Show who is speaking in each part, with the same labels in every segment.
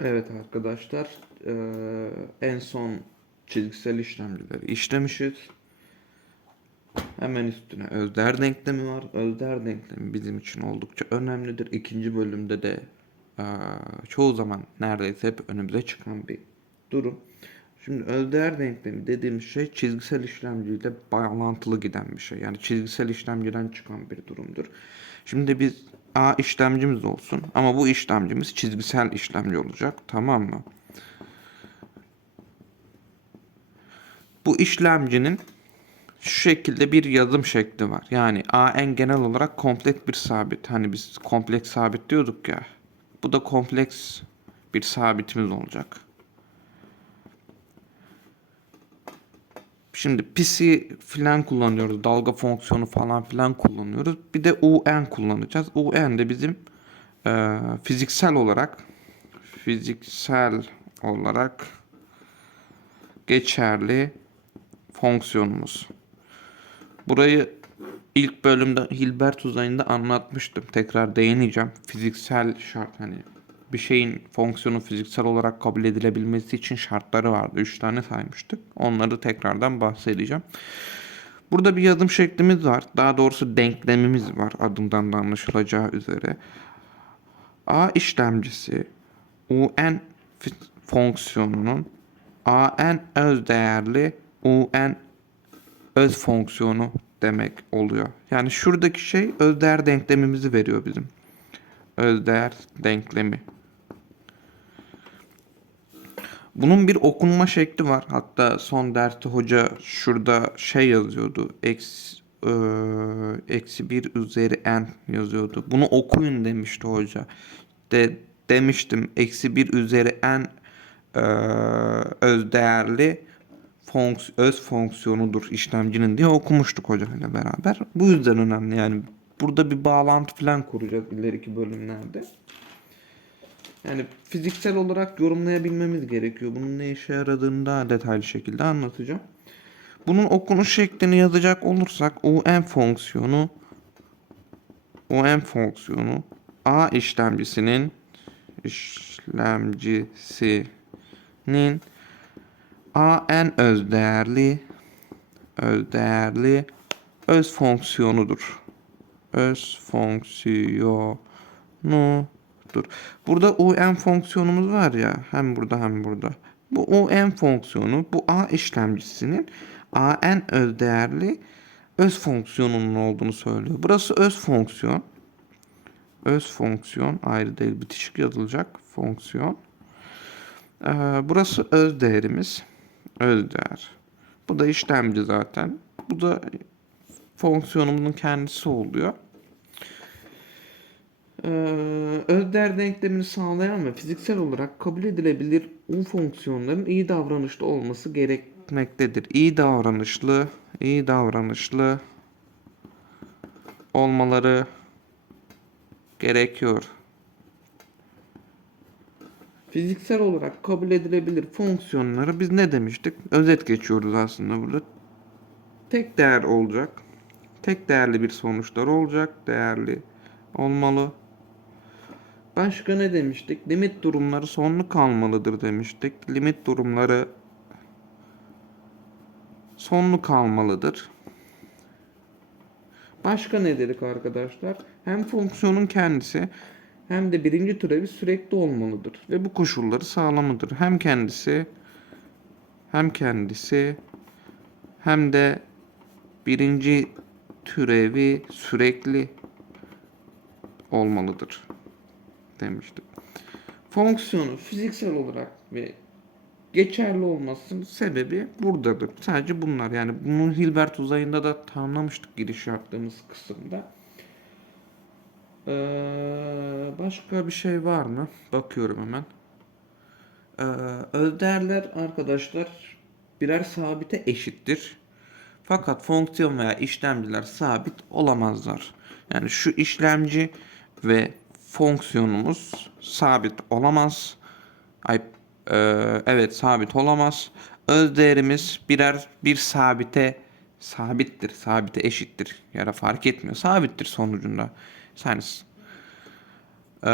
Speaker 1: Evet arkadaşlar, en son çizgisel işlemcileri işlemişiz. Hemen üstüne özder denklemi var. Özder denklemi bizim için oldukça önemlidir. İkinci bölümde de çoğu zaman neredeyse hep önümüze çıkan bir durum. Şimdi özdeğer denklemi dediğimiz şey çizgisel işlemciyle bağlantılı giden bir şey. Yani çizgisel işlemciden çıkan bir durumdur. Şimdi biz A işlemcimiz olsun ama bu işlemcimiz çizgisel işlemci olacak. Tamam mı? Bu işlemcinin şu şekilde bir yazım şekli var. Yani AN genel olarak kompleks bir sabit. Hani biz kompleks sabit diyorduk ya. Bu da kompleks bir sabitimiz olacak. Şimdi psi filan kullanıyoruz. Dalga fonksiyonu falan filan kullanıyoruz. Bir de un kullanacağız. un de bizim e, fiziksel olarak fiziksel olarak geçerli fonksiyonumuz. Burayı ilk bölümde Hilbert uzayında anlatmıştım. Tekrar değineceğim. Fiziksel şart hani bir şeyin fonksiyonu fiziksel olarak kabul edilebilmesi için şartları vardı. Üç tane saymıştık. Onları tekrardan bahsedeceğim. Burada bir yazım şeklimiz var. Daha doğrusu denklemimiz var adından da anlaşılacağı üzere. A işlemcisi un fonksiyonunun an öz değerli un öz fonksiyonu demek oluyor. Yani şuradaki şey özdeğer denklemimizi veriyor bizim. Özdeğer denklemi. Bunun bir okunma şekli var. Hatta son derste hoca şurada şey yazıyordu. Eksi, eee, eksi bir üzeri n yazıyordu. Bunu okuyun demişti hoca. De, demiştim eksi bir üzeri n eee özdeğerli fonks öz fonksiyonudur işlemcinin diye okumuştuk hocayla beraber. Bu yüzden önemli yani. Burada bir bağlantı falan kuracağız ileriki bölümlerde. Yani fiziksel olarak yorumlayabilmemiz gerekiyor. Bunun ne işe yaradığını daha detaylı şekilde anlatacağım. Bunun okunuş şeklini yazacak olursak un fonksiyonu un fonksiyonu a işlemcisinin işlemcisinin an özdeğerli özdeğerli öz fonksiyonudur. Öz fonksiyonudur. Burada un fonksiyonumuz var ya hem burada hem burada. Bu un fonksiyonu bu a işlemcisinin an özdeğerli öz fonksiyonunun olduğunu söylüyor. Burası öz fonksiyon. Öz fonksiyon ayrı değil bitişik yazılacak fonksiyon. Ee, burası öz değerimiz. Öz değer. Bu da işlemci zaten. Bu da fonksiyonumuzun kendisi oluyor. Ee, özdeğer denklemini sağlayan ve fiziksel olarak kabul edilebilir u fonksiyonların iyi davranışlı olması gerekmektedir. İyi davranışlı, iyi davranışlı olmaları gerekiyor. Fiziksel olarak kabul edilebilir fonksiyonları biz ne demiştik? Özet geçiyoruz aslında burada. Tek değer olacak. Tek değerli bir sonuçlar olacak. Değerli olmalı. Başka ne demiştik? Limit durumları sonlu kalmalıdır demiştik. Limit durumları sonlu kalmalıdır. Başka ne dedik arkadaşlar? Hem fonksiyonun kendisi hem de birinci türevi sürekli olmalıdır ve bu koşulları sağlamalıdır. Hem kendisi hem kendisi hem de birinci türevi sürekli olmalıdır demiştim. Fonksiyonu fiziksel olarak ve geçerli olmasının sebebi buradadır. Sadece bunlar. Yani bunu Hilbert uzayında da tanımlamıştık giriş yaptığımız kısımda. Ee, başka bir şey var mı? Bakıyorum hemen. Ee, özdeğerler arkadaşlar birer sabite eşittir. Fakat fonksiyon veya işlemciler sabit olamazlar. Yani şu işlemci ve fonksiyonumuz sabit olamaz. Ay, e, evet sabit olamaz. Öz değerimiz birer bir sabite sabittir. Sabite eşittir. Ya fark etmiyor. Sabittir sonucunda. Yani e,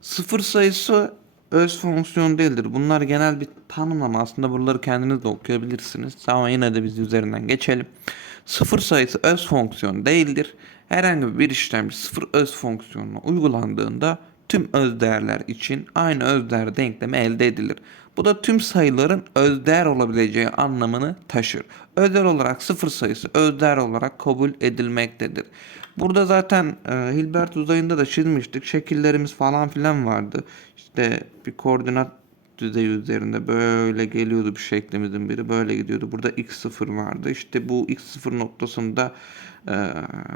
Speaker 1: Sıfır sayısı öz fonksiyon değildir. Bunlar genel bir tanımlama. Aslında buraları kendiniz de okuyabilirsiniz. Ama yine de biz üzerinden geçelim. Sıfır sayısı öz fonksiyon değildir. Herhangi bir işlemci sıfır öz fonksiyonuna uygulandığında tüm öz değerler için aynı öz değer denklemi elde edilir. Bu da tüm sayıların öz değer olabileceği anlamını taşır. Özel olarak sıfır sayısı öz değer olarak kabul edilmektedir. Burada zaten e, Hilbert uzayında da çizmiştik. Şekillerimiz falan filan vardı. İşte bir koordinat düzeyi üzerinde böyle geliyordu bir şeklimizin biri böyle gidiyordu. Burada x0 vardı. İşte bu x0 noktasında e,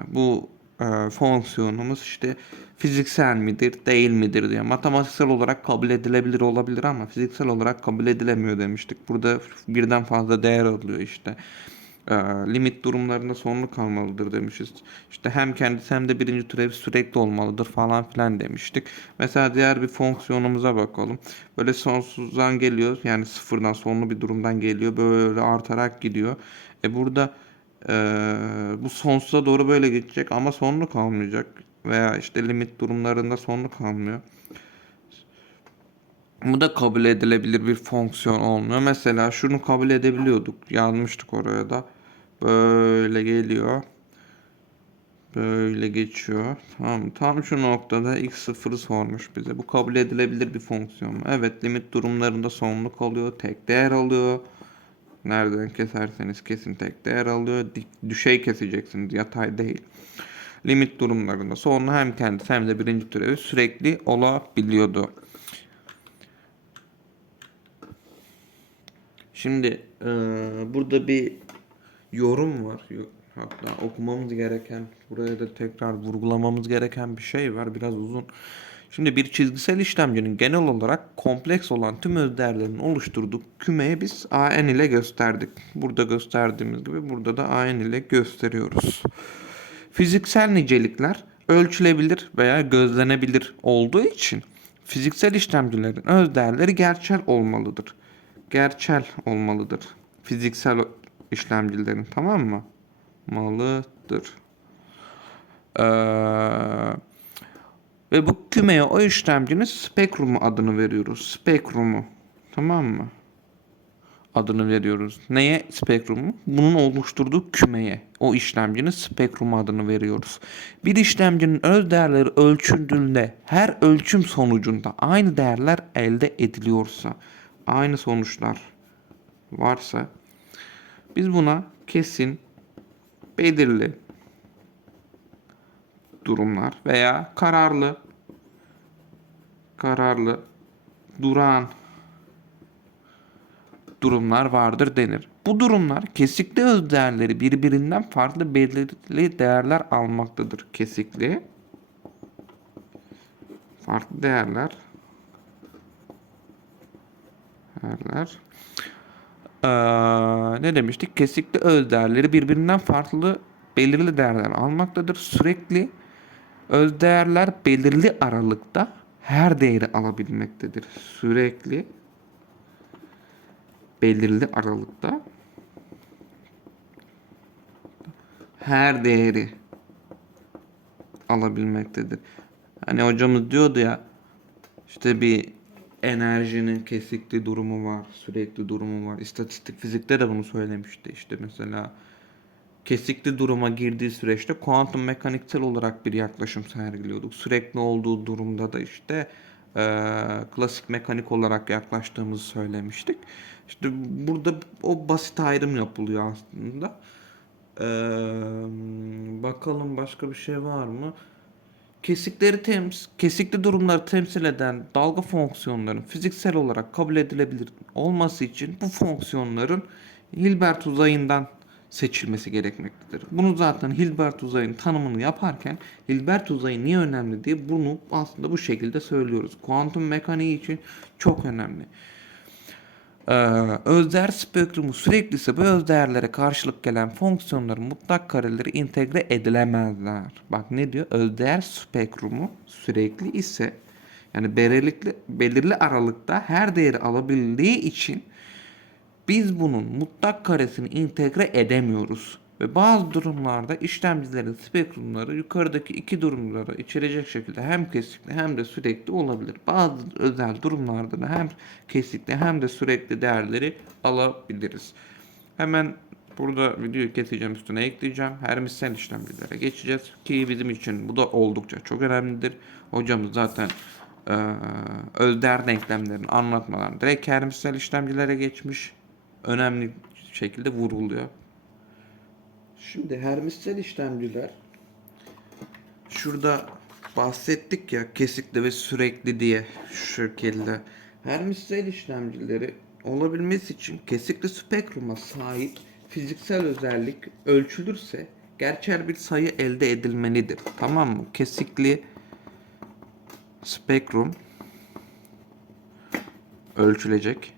Speaker 1: bu e, fonksiyonumuz işte fiziksel midir değil midir diye matematiksel olarak kabul edilebilir olabilir ama fiziksel olarak kabul edilemiyor demiştik. Burada birden fazla değer alıyor işte. E, limit durumlarında sonlu kalmalıdır demişiz. İşte hem kendisi hem de birinci türevi sürekli olmalıdır falan filan demiştik. Mesela diğer bir fonksiyonumuza bakalım. Böyle sonsuzdan geliyor yani sıfırdan sonlu bir durumdan geliyor böyle artarak gidiyor. E burada e, bu sonsuza doğru böyle gidecek ama sonlu kalmayacak. Veya işte limit durumlarında sonlu kalmıyor. Bu da kabul edilebilir bir fonksiyon olmuyor. Mesela şunu kabul edebiliyorduk. Yazmıştık oraya da. Böyle geliyor. Böyle geçiyor. Tamam. Tam şu noktada x0'ı sormuş bize. Bu kabul edilebilir bir fonksiyon mu? Evet. Limit durumlarında sonluk alıyor. Tek değer alıyor. Nereden keserseniz kesin tek değer alıyor. Düşey keseceksiniz. Yatay değil. Limit durumlarında sonlu hem kendisi hem de birinci türevi sürekli olabiliyordu. Şimdi eee, burada bir yorum var. Hatta okumamız gereken, buraya da tekrar vurgulamamız gereken bir şey var. Biraz uzun. Şimdi bir çizgisel işlemcinin genel olarak kompleks olan tüm özdeğerlerin oluşturduğu kümeye biz AN ile gösterdik. Burada gösterdiğimiz gibi burada da AN ile gösteriyoruz. Fiziksel nicelikler ölçülebilir veya gözlenebilir olduğu için fiziksel işlemcilerin özdeğerleri gerçel olmalıdır. Gerçel olmalıdır. Fiziksel işlemcilerin tamam mı? Malıdır. Ee, ve bu kümeye o işlemcinin spektrumu adını veriyoruz. Spektrumu. Tamam mı? adını veriyoruz. Neye spektrumu? Bunun oluşturduğu kümeye, o işlemcinin spektrumu adını veriyoruz. Bir işlemcinin öz değerleri ölçüldüğünde her ölçüm sonucunda aynı değerler elde ediliyorsa, aynı sonuçlar varsa biz buna kesin, belirli durumlar veya kararlı, kararlı, duran durumlar vardır denir. Bu durumlar kesikli öz değerleri birbirinden farklı belirli değerler almaktadır. Kesikli farklı değerler değerler Ee, ne demiştik? Kesikli öz değerleri birbirinden farklı belirli değerler almaktadır. Sürekli öz değerler belirli aralıkta her değeri alabilmektedir. Sürekli belirli aralıkta her değeri alabilmektedir. Hani hocamız diyordu ya işte bir enerjinin kesikli durumu var, sürekli durumu var. İstatistik fizikte de bunu söylemişti. İşte mesela kesikli duruma girdiği süreçte kuantum mekaniksel olarak bir yaklaşım sergiliyorduk. Sürekli olduğu durumda da işte eee, klasik mekanik olarak yaklaştığımızı söylemiştik. İşte burada o basit ayrım yapılıyor aslında. Eee, bakalım başka bir şey var mı? Kesikleri tems kesikli durumları temsil eden dalga fonksiyonların fiziksel olarak kabul edilebilir olması için bu fonksiyonların Hilbert uzayından seçilmesi gerekmektedir. Bunu zaten Hilbert uzayının tanımını yaparken Hilbert uzayı niye önemli diye bunu aslında bu şekilde söylüyoruz. Kuantum mekaniği için çok önemli. Ee, özdeğer spektrumu sürekli ise bu özdeğerlere karşılık gelen fonksiyonların mutlak kareleri integre edilemezler. Bak ne diyor? Özdeğer spektrumu sürekli ise yani belirli, belirli aralıkta her değeri alabildiği için biz bunun mutlak karesini integre edemiyoruz. Ve bazı durumlarda işlemcilerin spektrumları yukarıdaki iki durumları içerecek şekilde hem kesikli hem de sürekli olabilir. Bazı özel durumlarda da hem kesikli hem de sürekli değerleri alabiliriz. Hemen burada videoyu keseceğim üstüne ekleyeceğim. Hermitsel işlemcilere geçeceğiz ki bizim için bu da oldukça çok önemlidir. Hocamız zaten eee özdeğer denklemlerini anlatmadan direkt hermitsel işlemcilere geçmiş. Önemli şekilde vuruluyor. Şimdi hermitsel işlemciler şurada bahsettik ya kesikli ve sürekli diye şu şekilde. Hermitsel işlemcileri olabilmesi için kesikli spektruma sahip fiziksel özellik ölçülürse gerçel bir sayı elde edilmelidir. Tamam mı? Kesikli spektrum ölçülecek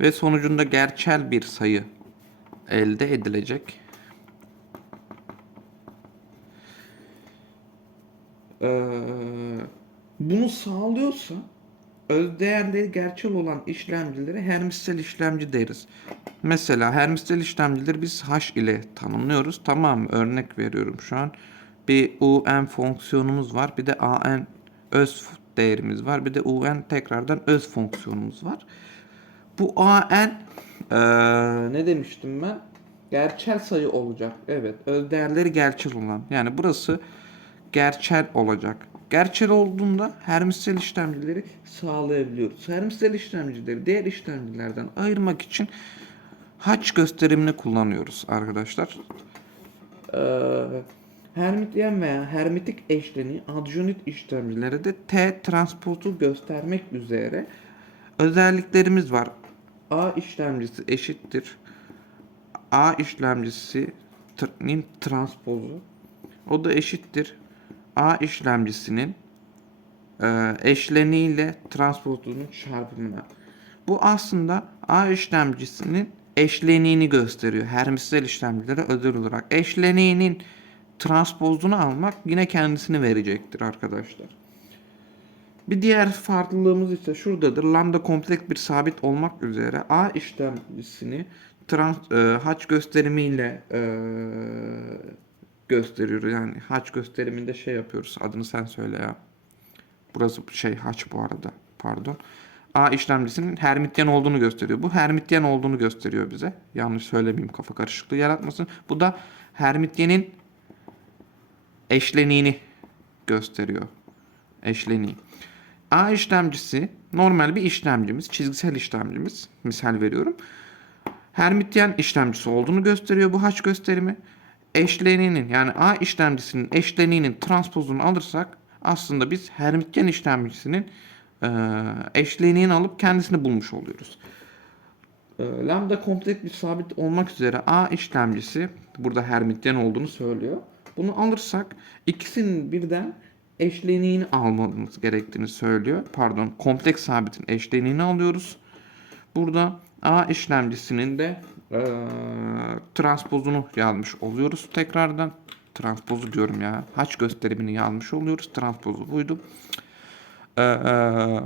Speaker 1: ve sonucunda gerçel bir sayı elde edilecek. Ee, bunu sağlıyorsa özdeğerleri gerçel olan işlemcilere hermitsel işlemci deriz. Mesela hermitsel işlemcileri biz h ile tanımlıyoruz. Tamam? Örnek veriyorum şu an. Bir un fonksiyonumuz var. Bir de an öz değerimiz var. Bir de un tekrardan öz fonksiyonumuz var. Bu an eee, ne demiştim ben? Gerçel sayı olacak. Evet. Değerleri gerçel olan. Yani burası gerçel olacak. Gerçel olduğunda hermitsel işlemcileri sağlayabiliyoruz. Hermitsel işlemcileri diğer işlemcilerden ayırmak için haç gösterimini kullanıyoruz arkadaşlar. Ee, Hermityen veya hermitik eşleni adjonit işlemcilere de T transpozu göstermek üzere özelliklerimiz var. A işlemcisi eşittir. A işlemcisinin transpozu. O da eşittir. A işlemcisinin e, eşleniyle transpozunun çarpımına. Bu aslında A işlemcisinin eşleniğini gösteriyor. Hermitsel işlemcilere özel olarak. Eşleniğinin transpozunu almak yine kendisini verecektir arkadaşlar. Bir diğer farklılığımız ise şuradadır. Lambda kompleks bir sabit olmak üzere A işlemcisini trans, e, haç gösterimiyle e, gösteriyoruz. Yani haç gösteriminde şey yapıyoruz. Adını sen söyle ya. Burası şey haç bu arada. Pardon. A işlemcisinin hermityen olduğunu gösteriyor. Bu hermityen olduğunu gösteriyor bize. Yanlış söylemeyeyim kafa karışıklığı yaratmasın. Bu da hermityenin eşleniğini gösteriyor. Eşleniği. A işlemcisi normal bir işlemcimiz, çizgisel işlemcimiz. Misal veriyorum. Hermityen işlemcisi olduğunu gösteriyor bu haç gösterimi. Eşleniğinin yani A işlemcisinin eşleniğinin transpozunu alırsak aslında biz hermityen işlemcisinin e, eşleniğini alıp kendisini bulmuş oluyoruz. E, lambda kompleks bir sabit olmak üzere A işlemcisi burada hermityen olduğunu söylüyor. Bunu alırsak ikisinin birden eşleniğini almamız gerektiğini söylüyor. Pardon, kompleks sabitin eşleniğini alıyoruz. Burada A işlemcisinin de e, transpozunu yazmış oluyoruz tekrardan. Transpozu diyorum ya. Haç gösterimini yazmış oluyoruz. Transpozu buydu. E, e,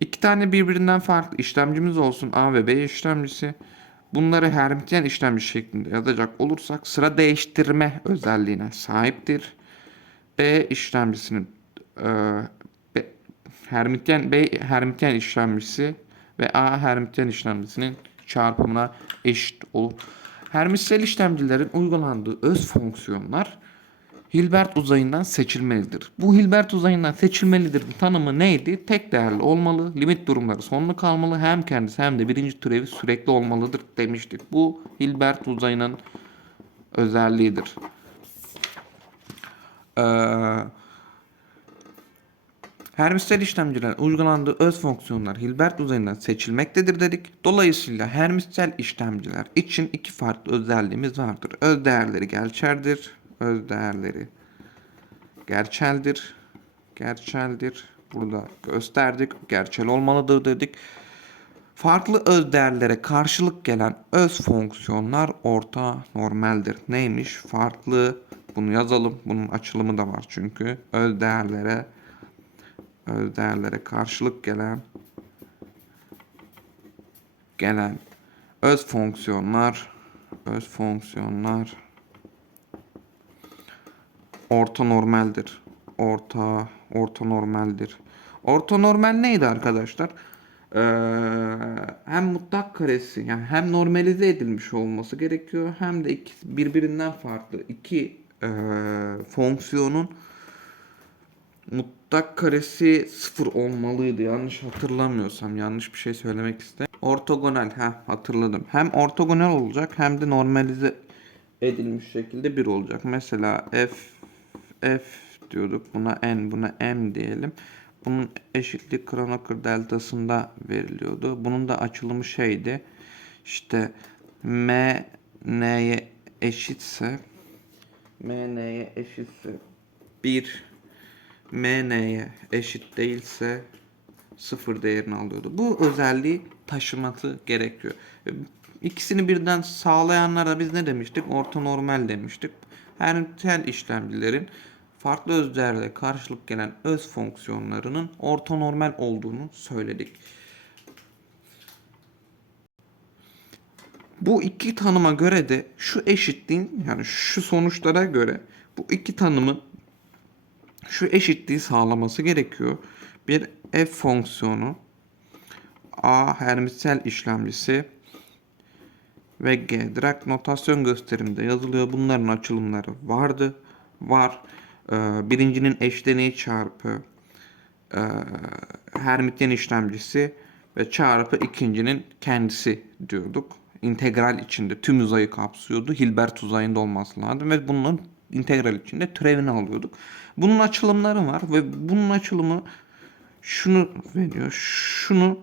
Speaker 1: iki tane birbirinden farklı işlemcimiz olsun. A ve B işlemcisi. Bunları hermityen işlemci şeklinde yazacak olursak sıra değiştirme özelliğine sahiptir. B işlemcisinin e, B, hermityen B işlemcisi ve A hermityen işlemcisinin çarpımına eşit olur. Hermitsel işlemcilerin uygulandığı öz fonksiyonlar Hilbert uzayından seçilmelidir. Bu Hilbert uzayından seçilmelidir tanımı neydi? Tek değerli olmalı, limit durumları sonlu kalmalı, hem kendisi hem de birinci türevi sürekli olmalıdır demiştik. Bu Hilbert uzayının özelliğidir. Ee, Hermitsel işlemciler uygulandığı öz fonksiyonlar Hilbert uzayından seçilmektedir dedik. Dolayısıyla hermitsel işlemciler için iki farklı özelliğimiz vardır. Öz değerleri gerçeldir. Öz değerleri gerçeldir. Gerçeldir. Burada gösterdik. Gerçel olmalıdır dedik. Farklı öz değerlere karşılık gelen öz fonksiyonlar orta normaldir. Neymiş? Farklı bunu yazalım. Bunun açılımı da var çünkü. Öz değerlere öz değerlere karşılık gelen gelen öz fonksiyonlar öz fonksiyonlar orta normaldir. Orta orta normaldir. Orta normal neydi arkadaşlar? Ee, hem mutlak karesi yani hem normalize edilmiş olması gerekiyor hem de ikisi birbirinden farklı iki ee, fonksiyonun mutlak karesi sıfır olmalıydı. Yanlış hatırlamıyorsam yanlış bir şey söylemek istedim. Ortogonal ha hatırladım. Hem ortogonal olacak hem de normalize edilmiş şekilde bir olacak. Mesela f f diyorduk. Buna n buna m diyelim. Bunun eşitlik Kronecker deltasında veriliyordu. Bunun da açılımı şeydi. İşte m n'ye eşitse m n'ye eşitse 1 m n'ye eşit değilse sıfır değerini alıyordu. Bu özelliği taşıması gerekiyor. İkisini birden sağlayanlara biz ne demiştik? Orta normal demiştik. Her tel işlemcilerin farklı özlerle karşılık gelen öz fonksiyonlarının orta normal olduğunu söyledik. Bu iki tanıma göre de şu eşitliğin yani şu sonuçlara göre bu iki tanımın şu eşitliği sağlaması gerekiyor. Bir f fonksiyonu a hermitsel işlemcisi ve g direkt notasyon gösterimde yazılıyor. Bunların açılımları vardı. Var. Ee, birincinin eşleniği çarpı e, hermityen işlemcisi ve çarpı ikincinin kendisi diyorduk. İntegral içinde tüm uzayı kapsıyordu. Hilbert uzayında olması lazım ve bunun integral içinde türevini alıyorduk. Bunun açılımları var ve bunun açılımı şunu veriyor. Şunu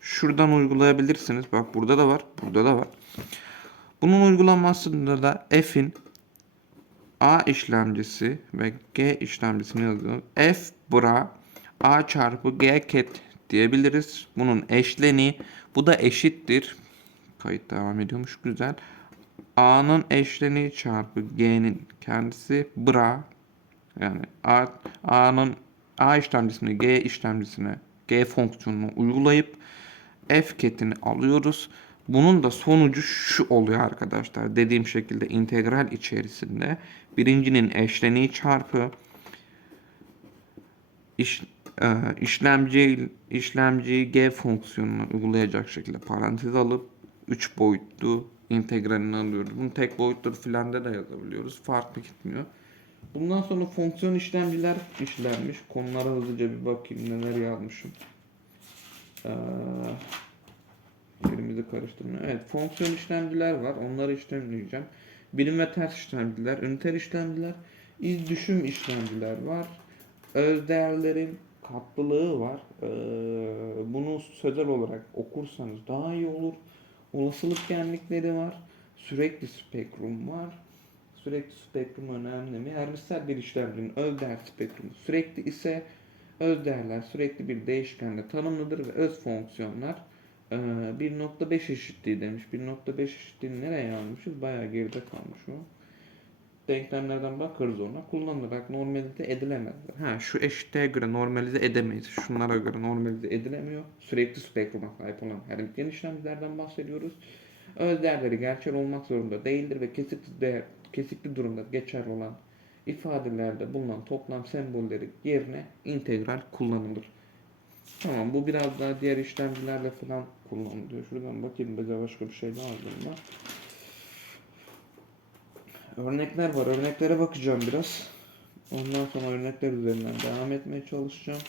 Speaker 1: şuradan uygulayabilirsiniz. Bak burada da var. Burada da var. Bunun uygulamasında da f'in A işlemcisi ve G işlemcisini yazıyoruz. F bra A çarpı G ket diyebiliriz. Bunun eşleni bu da eşittir. Kayıt devam ediyormuş güzel. A'nın eşleni çarpı G'nin kendisi bra yani A'nın A işlemcisini G işlemcisine G fonksiyonunu uygulayıp F ketini alıyoruz. Bunun da sonucu şu oluyor arkadaşlar. Dediğim şekilde integral içerisinde birincinin eşleniği çarpı iş, e, işlemci G fonksiyonunu uygulayacak şekilde parantez alıp 3 boyutlu integralini alıyoruz. Bunu tek boyutlu filanda da yazabiliyoruz. Farklı gitmiyor. Bundan sonra fonksiyon işlemciler işlenmiş. Konulara hızlıca bir bakayım neler yazmışım. Ee, birimizi karıştırmıyor. Evet fonksiyon işlemciler var. Onları işlemleyeceğim. Birim ve ters işlemciler, üniter işlemciler, iz düşüm işlemciler var. Öz değerlerin katlılığı var. Ee, bunu sözel olarak okursanız daha iyi olur. Olasılık genlikleri var. Sürekli spektrum var. Sürekli spektrum önemli mi? Hermitsel bir işlemcinin öz değer spektrumu sürekli ise öz değerler sürekli bir değişkenle tanımlıdır ve öz fonksiyonlar e, 1.5 eşitliği demiş. 1.5 eşitliğini nereye almışız? Bayağı geride kalmış o. Denklemlerden bakarız ona. Kullanılarak normalize edilemezler. Ha şu eşitliğe göre normalize edemeyiz. Şunlara göre normalize edilemiyor. Sürekli spektruma sahip olan hermityen işlemcilerden bahsediyoruz. Öz değerleri gerçel olmak zorunda değildir ve kesikli değer, kesikli durumda geçerli olan ifadelerde bulunan toplam sembolleri yerine integral kullanılır. Tamam bu biraz daha diğer işlemcilerle falan kullanılıyor. Şuradan bakayım bize başka bir şey lazım mı? Örnekler var. Örneklere bakacağım biraz. Ondan sonra örnekler üzerinden devam etmeye çalışacağım.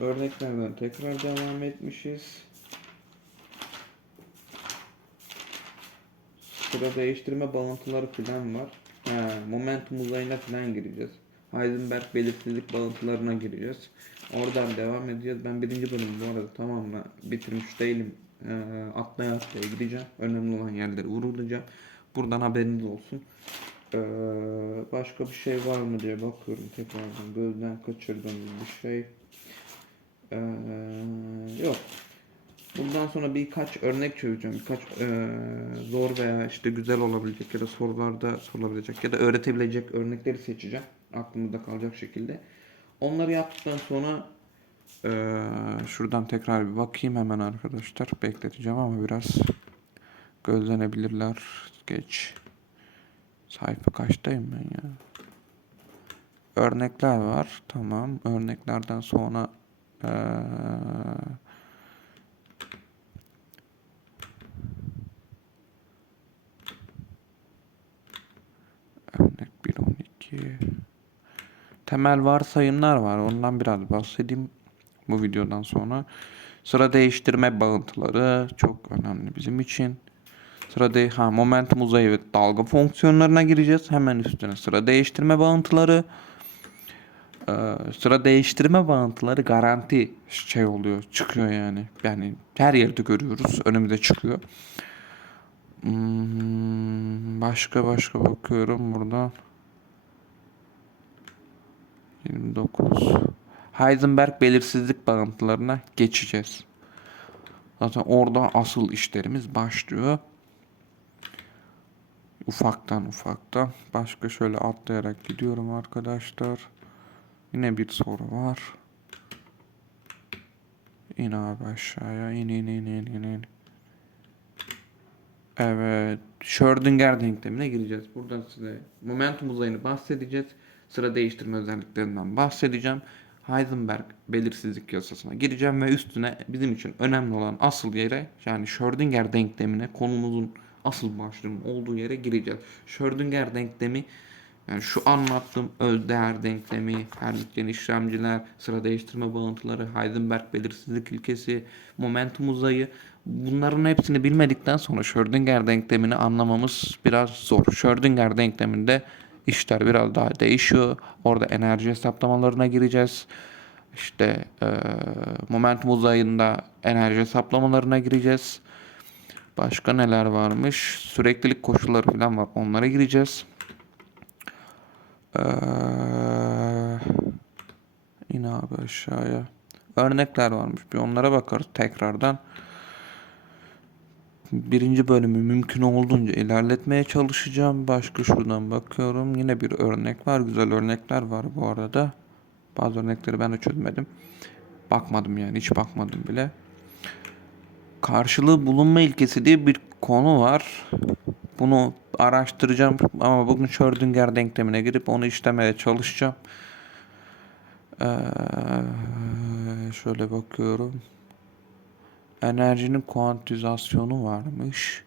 Speaker 1: Örneklerden tekrar devam etmişiz. Sıra değiştirme bağıntıları falan var. Ha, momentum uzayına falan gireceğiz. Heisenberg belirsizlik bağıntılarına gireceğiz. Oradan devam edeceğiz. Ben birinci bölümü bu arada tamamla bitirmiş değilim. Ee, atlaya atlaya gideceğim. Önemli olan yerleri vurulacağım. Buradan haberiniz olsun. Ee, başka bir şey var mı diye bakıyorum tekrardan. Gözden kaçırdığım bir şey. Ee, yok. Bundan sonra birkaç örnek çözeceğim. Birkaç e, zor veya işte güzel olabilecek ya da sorularda sorulabilecek ya da öğretebilecek örnekleri seçeceğim. Aklımda kalacak şekilde. Onları yaptıktan sonra e, şuradan tekrar bir bakayım hemen arkadaşlar. Bekleteceğim ama biraz gözlenebilirler. Geç. Sayfa kaçtayım ben ya? Örnekler var. Tamam. Örneklerden sonra eee Örnek 1.12 Temel varsayımlar var. Ondan biraz bahsedeyim bu videodan sonra. Sıra değiştirme bağıntıları çok önemli bizim için. Sıra de ha momentum uzayı ve dalga fonksiyonlarına gireceğiz. Hemen üstüne sıra değiştirme bağıntıları. Ee, sıra değiştirme bağıntıları garanti şey oluyor, çıkıyor yani. Yani her yerde görüyoruz, önümüze çıkıyor. Hmm, başka başka bakıyorum buradan. 29. Heisenberg belirsizlik bağıntılarına geçeceğiz. Zaten orada asıl işlerimiz başlıyor. Ufaktan ufaktan. Başka şöyle atlayarak gidiyorum arkadaşlar. Yine bir soru var. İn abi aşağıya. İn in in in in in. Evet. Schrödinger denklemine gireceğiz. Buradan size momentum uzayını bahsedeceğiz. Sıra değiştirme özelliklerinden bahsedeceğim. Heisenberg belirsizlik yasasına gireceğim ve üstüne bizim için önemli olan asıl yere yani Schrödinger denklemine konumuzun asıl başlığının olduğu yere gireceğiz. Schrödinger denklemi yani şu anlattığım özdeğer denklemi, Hertzgen işlemciler, sıra değiştirme bağıntıları, Heisenberg belirsizlik ilkesi, momentum uzayı bunların hepsini bilmedikten sonra Schrödinger denklemini anlamamız biraz zor. Schrödinger denkleminde işler biraz daha değişiyor. Orada enerji hesaplamalarına gireceğiz. İşte eee, momentum uzayında enerji hesaplamalarına gireceğiz. Başka neler varmış? Süreklilik koşulları falan var. Onlara gireceğiz. Eee yine abi aşağıya. Örnekler varmış. Bir onlara bakarız tekrardan. Birinci bölümü mümkün olduğunca ilerletmeye çalışacağım. Başka şuradan bakıyorum. Yine bir örnek var. Güzel örnekler var bu arada. Bazı örnekleri ben de çözmedim. Bakmadım yani. Hiç bakmadım bile. Karşılığı bulunma ilkesi diye bir konu var. Bunu araştıracağım ama bugün Schrödinger denklemine girip onu işlemeye çalışacağım. Ee, şöyle bakıyorum. Enerjinin kuantizasyonu varmış.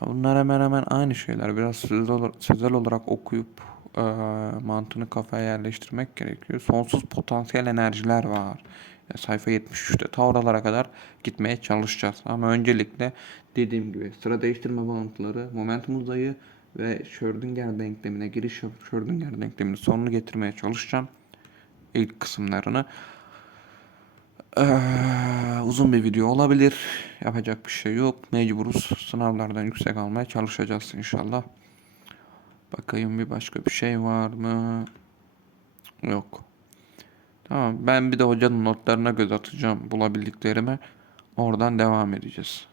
Speaker 1: Bunlar hemen hemen aynı şeyler. Biraz sözel, ola- sözel olarak okuyup e, mantığını kafaya yerleştirmek gerekiyor. Sonsuz potansiyel enerjiler var. Ya sayfa 73'te ta oralara kadar gitmeye çalışacağız. Ama öncelikle dediğim gibi sıra değiştirme bağıntıları, momentum uzayı ve Schrödinger denklemine giriş yapıp Schrödinger denkleminin sonunu getirmeye çalışacağım. İlk kısımlarını. Uzun bir video olabilir. Yapacak bir şey yok. Mecburuz. Sınavlardan yüksek almaya çalışacağız inşallah. Bakayım bir başka bir şey var mı? Yok. Tamam. Ben bir de hocanın notlarına göz atacağım bulabildiklerime. Oradan devam edeceğiz.